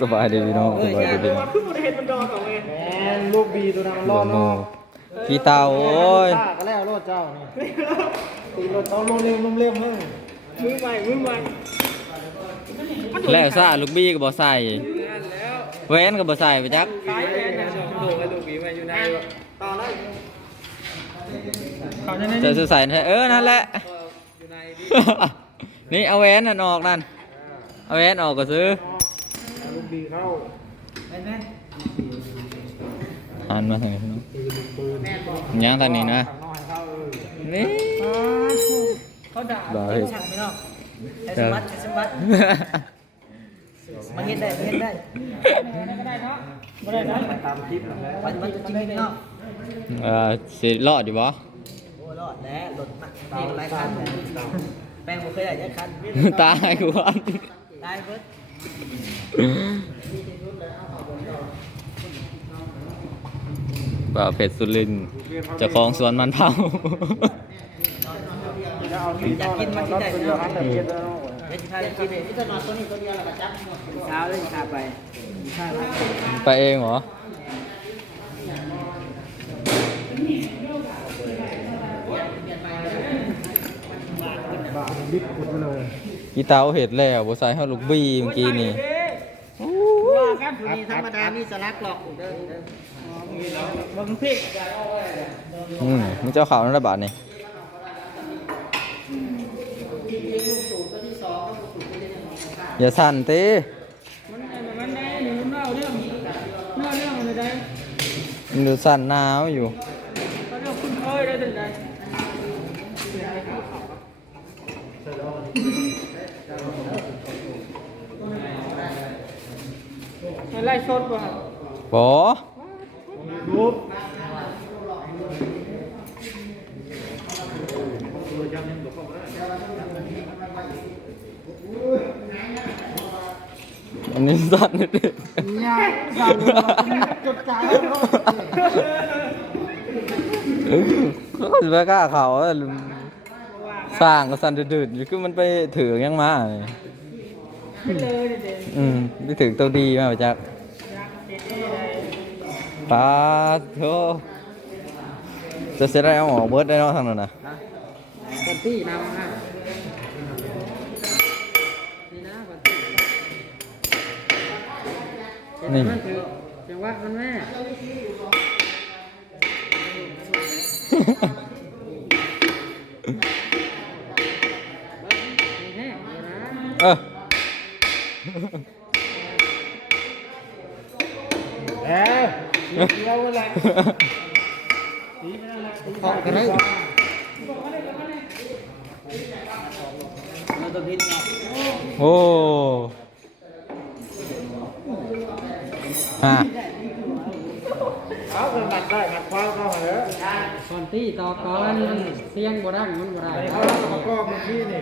สบายดีพี่น้องสบายดีพี่น้องขึ้นมาเห็นมันดอกเอาไงแหมลูกบีตัวนั้นมันรรอวดมโมเนาะพี่เตาโอ้ยฆ่าก็แล้วรอดเจ้านี่ตีรถเต้าลงเร็วลงเร็วเลยมือใหม่มือใหม่แล้วซ่าลูกบี้ก็บ่ใส่แหวนก็บ่ใส่ไปจักตายแน่นะโดดกระดูกผีมาอยู่ในต่อแล้วเขาจะได้จะสิใส่เออนั่นแหละอยู่ในนี่เอาแหวนนั่นออกนั่น เอาแหวนออกก็ซื้อลูกบีเข้าหันมาทางนี้พี่น้องตีลูกปืนยังทางนี้นะข้างนอกให้เข้าเออนี่เขาด่าบ่เฮ้ยช่างไม่นอกไอ้สมบัติไอ้สมบัติมันเห็นได้มันเห็นได้ไม่ได้เนาะไม่ได้เนาะตามคลิปนั่นแหละมันมันจริงไม่นอกเออสิรอดอยู่บ่โอ้รอดแล้วหลุดมานี่หลายคันเลยแป้งผมเคยได้ยักคันตายกูว่า ได้เบิดบ่าวเพชรสุรินทร์เจ้าของสวนมันเผาจะเอาที่นอนแล้วรถเป็นเรือหันแบบเย็นแล้วเนาะเดี๋ยวจะพาไปกินเองนี่จะนอนตัวนี้ตัวเดียวแล้วก็จับเช้าเลยพาไปใช่ไหมไปเองเหรอบาบิ๊กขุดมาเลย กีตาร์เห็ดแล้วบ่ใส่เฮาลูกบี้เมื่อกี้นี่ว่ากันผู้นี้ธรรมดามีสลักหรอกเด้อเด้อบังพริกอืมมีเจ้าข่าวนั่นระบาดนี่อย่าสั่นติมันมันได้หนูเล่าเรื่องเล่าเรื่องอะไรได้มันดูสั่นหนาวอยู่ ก็เรื่องคุณเคยได้ถึงได้ ไล่สดป่ะบ่รูปอันนี้สั่นนิดนึงเนี่ยสั่นจดจ่ายแล้วเนาะเขาสิไปกล้าเขาอะสร้างก็สั่นดืดๆอยู่คือมันไปถือยังมานี่ไม่เลยเด็ดอืมไปถือตัวดีมาไปจัก ปาโธจะเสร็จแล้วหมอเบิร์ดได้เนาะทางนั้นนะคนที่นำฮะนี่นะคนที่นี่มันถือจังหวะมันแม่แห้งอยู่นะเออ เดียวแหละตีไม่ได้ละตีขอบกันเลยเราต้องพิจารณาโอ้ฮะเอาเป็นบัตรได้บัตรควาเข้าเหรอก่อนที่ต่อก่อนเสียงบ่ดังมันบ่ได้ไอ้เขาประกอบเมื่อกี้นี่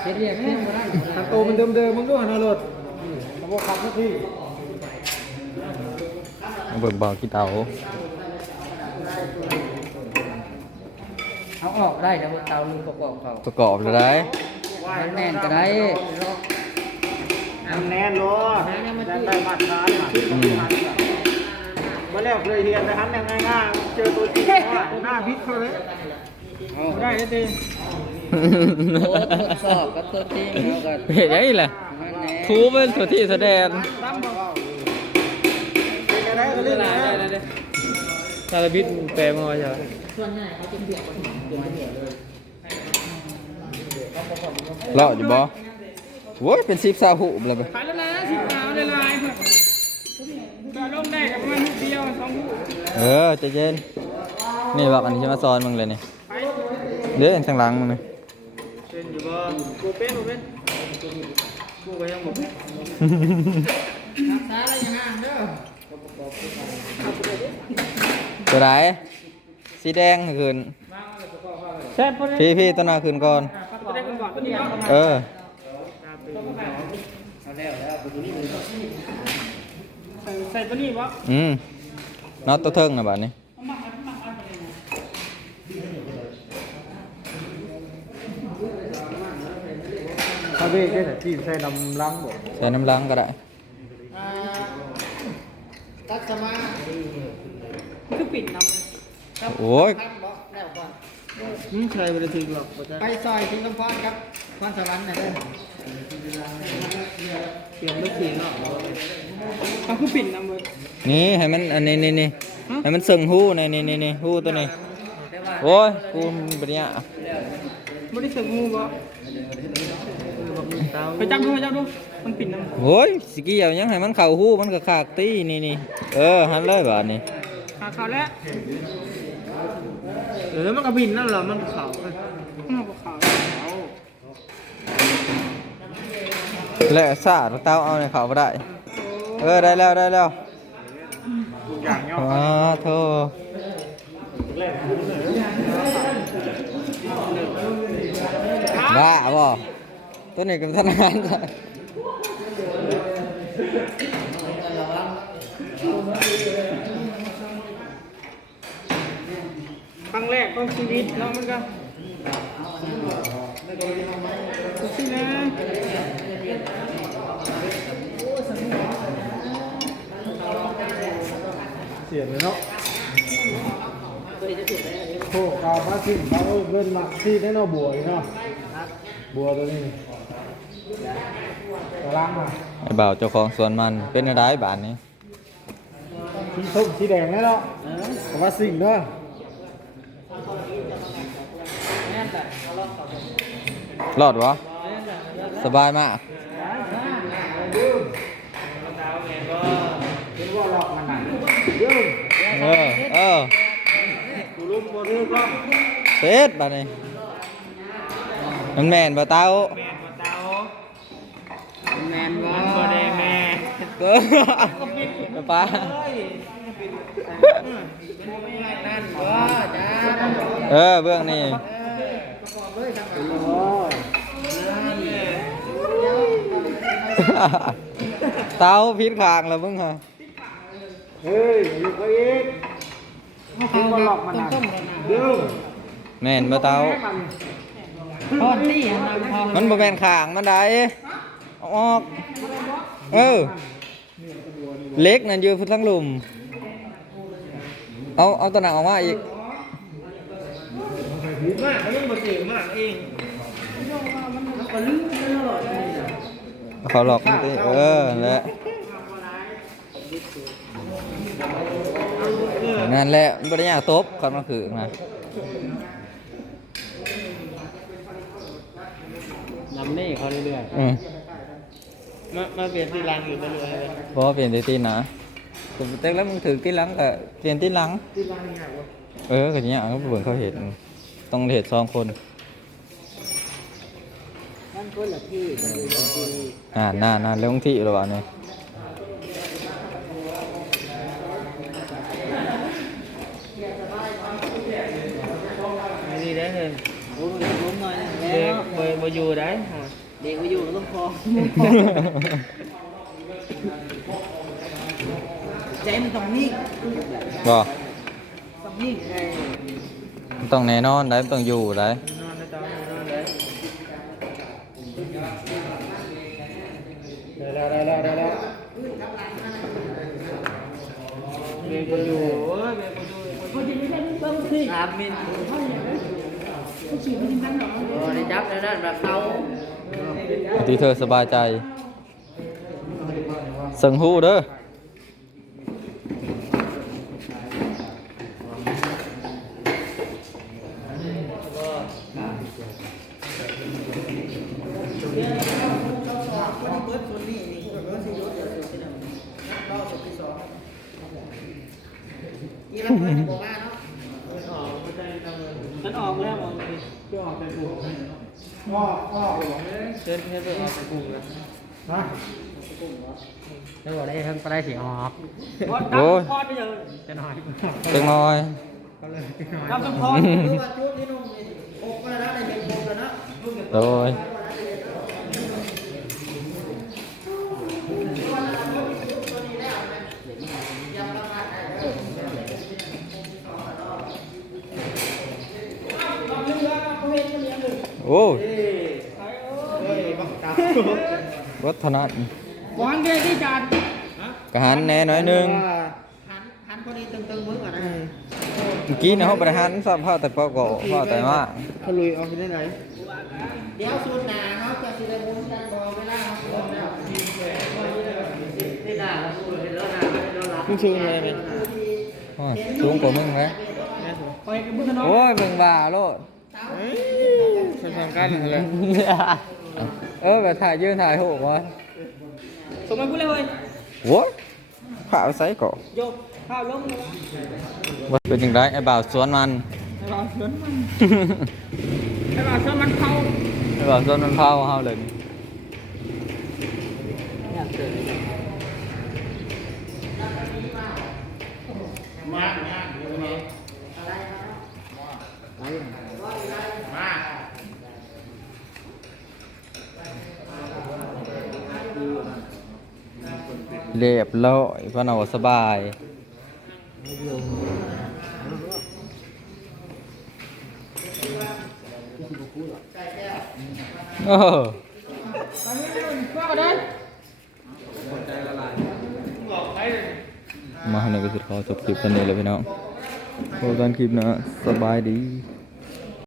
เสียงเรียกเสียงบ่ดังทางโตมันเดิมๆมึงด้วยนะรถเขาบอกขับทุกที่ เบิกบอกกี่เตาเอาออกได้แต่ว่าเตาลืมประกอบเขาประกอบเลยได้มันแน่นก็ได้มันแน่นรถได้ได้บัตรขายมาเมื่อแล้วเคยเรียนนะครับยังง่ายๆเจอตัวจริงหน้าพิษเขาเลยได้เลยตีโอ้ทดสอบกับตัวจริงเอากันเห็นยังไงล่ะทูเป็นตัวที่แสดง เรื่องนะซาลาบิดแปลมาใช่ส่วนใหญ่เขาจะเบียดกันเบียดเลยเลาะอยู่บ่โว้ยเป็นซิปซาหุบเลยไปขายละลายสิบขาวละลายเพื่อนจะลงได้กับมันเดียวสองหูเออใจเย็นนี่แบบอันที่มาซ้อนมึงเลยนี่เด้อทางหลังมึงนี่เป็นอยู่บ่กูเป็นกูเป็นกูก็ยังบ่เป็นรักษาอะไรอย่างนั้นเด้อ ตัวไหนสีแดงคืนแซ่บพอดีพี่พี่ต้นหนาคืนก่อนก็ได้กันก่อนตัวนี้เออใส่ตัวนี้บ่อืมน็อตตัวเทิงนะบัดนี้ถ้าเบรกได้แต่ที่ใช้น้ำล้างบ่ใส่น้ำล้างก็ได้ อ่าตัดสมาคือปิดนำโอ้ยครับบอกแล้วก่อนอืมใช้บ่ได้ถึงหรอกบ่ได้ไปซอยทิ้งลำพอนครับพรสวรรค์น่ะเด้อเปลี่ยนรถสีเนาะเขาคือปิดนำเว้ยนี่ให้มันอันนี้นี่นี่ให้มันสึงหู้ในนี่นี่นี่หู้ตัวนี้โอ้ยกูเป็นเนี่ยไม่ได้เสกงูบ่ไปจับดูไปจับดู มันปิดนำโอ้ยสิกี้เอายังให้มันเข่าหู้มันก็ขากตีนี่นี่เออหันเลยบาดนี้ขาเขาแล้วเออมันก็บินนั่นแหละมันขาวเอ้ยข้าวขาวและซาดเต้าเอาในเขาบ่ได้ เออได้แล้วได้แล้วทุกอย่างย่ออ้าโธ่บ้าบ่ตัวนี้ก็ทนานจ้ะ ครั้งแรกของชีวิตเนาะมันก็สินะเสียเลยเนาะโอ้กาวพาสิ่งเขาเอ้ยเบิ้นมักที่ได้เนาะบัวเนาะบัวตัวนี้กำลังอะไอ้บ่าวเจ้าของสวนมันเป็นอะไรบ้าดนี้ สีส้มสีแดงแล้วเนาะกว่าสิ่งเนาะรอดวะสบายมากเป็นว่าหลอกมันน่ะเด้อเออเออกูรู้บ่รู้ก็เป็ดบาดนี้มันแม่นบ่เต้าแมนบ่บ่ได้แม่เออป้านั่นบ่จ้า เออเบื้องนี่โอ้ยเต้าพิษขางแล้วมึงฮะเฮ้ยอยู่ก็อีกเป็นว่าหลอกมันน่ะเด้อแม่นบ่เต้ามันพอนนี่นำพอมันบ่แม่นขางมันได้เอาออก เออ เล็กนั่นอยู่พุ่นทั้งหลุม เอาเอาตัวหนังออกมาอีกมากเขายังบ่เจ๋งมากเองเขาหลอกมันติเออนั่นแหละนั่นแหละมันบ่ได้ยากตบคำว่าคือนะนำนี่เขาเรื่อยอืมๆมามาเปลี่ยนที่รังอยู่เรื่อยๆเลยเพราะเปลี่ยนตีตีนนะ แต่แต่แล้วมึงถือตีนหลังก็เปลี่ยนตีนหลังเออก็อย่างเงี้ยก็เบิ่งเขาเห็นต้องเห็นสองคนนั่นคนละที่อ่าน่าน่าเรื่องที่หรือเปล่าเนี่ยนี่ได้เลยโอ้ยล้มหน่อยเด็กเบย์บอยู่ได้เด็กไปอยู่ก็ต้องพอ ใจมันต้องนิ่งบ่ต้องนิ่งไงมันต้องแน่นอนได้มันต้องอยู่ได้นอนได้ตอนนอนได้ได้แล้วได้แล้วได้แล้วเบย์บอยู่เอ้ยเบย์บอยู่สามมิลโอ้ได้จับแล้วนั่นแบบเขาที่เธอสบายใจสังหูเด้อ บเงินบอกว่าเนาะฉันออกแล้วมองดิก็ออกไปปลูกอ้ออ้อไปหรอเชิญเชิญไปออกไปปลูกเลยฮะแล้วบอกได้เพิ่งไปได้สีออกโอ้ยพอดไปเลยจะน้อยเล็กน้อยทำสมพรคือว่าจุดที่นุ่มนี่อกมาแล้วได้เป็นอกแล้วนะโดย อ้ยเฮ้ยบักตาวัฒนธรรมหวานเดียวที่จานกหันแหน่น้อยหนึงหันหันพอดีตึงๆมึงอะนะเมื่อกี้นะเขาบริหารสอบพ่อแต่ปอกพ่อแต่ว่าเขาลุยออกไปได้ไหนเดี๋ยวสูตรหนาเขาจะสิได้มุนกันบอเวลาเขาสูตรแล้วนี่ด่าเราสูตรเป็นแล้วด่าเราหลับมึงชื่ออะไรไหมโอ้ยสูงกว่ามึงไหมคอยกับบุญน้องโอ้ยเบิ่งบ่าโลด เฮ้ยไปทำกันอะไรเออแบบถ่ายยืนถ่ายโหกวะส่งมากูเลยเว้ยโว้ยผ่าเอาไซส์ก่อนโยกข้าวลงเลยว่าเป็นยังไงไอ้บ่าวสวนมันให้บ่าวชวนมันให้บ่าวชวนมันเข้าไอ้บ่าวสวนมันเผาเฮาเลย เรียบร้อยพระนวสบายเออว่าก็ได้มาในกระสุดขอจบคลิปตอนนี้เลยพี่น้องพบกันคลิปนะ สบายดี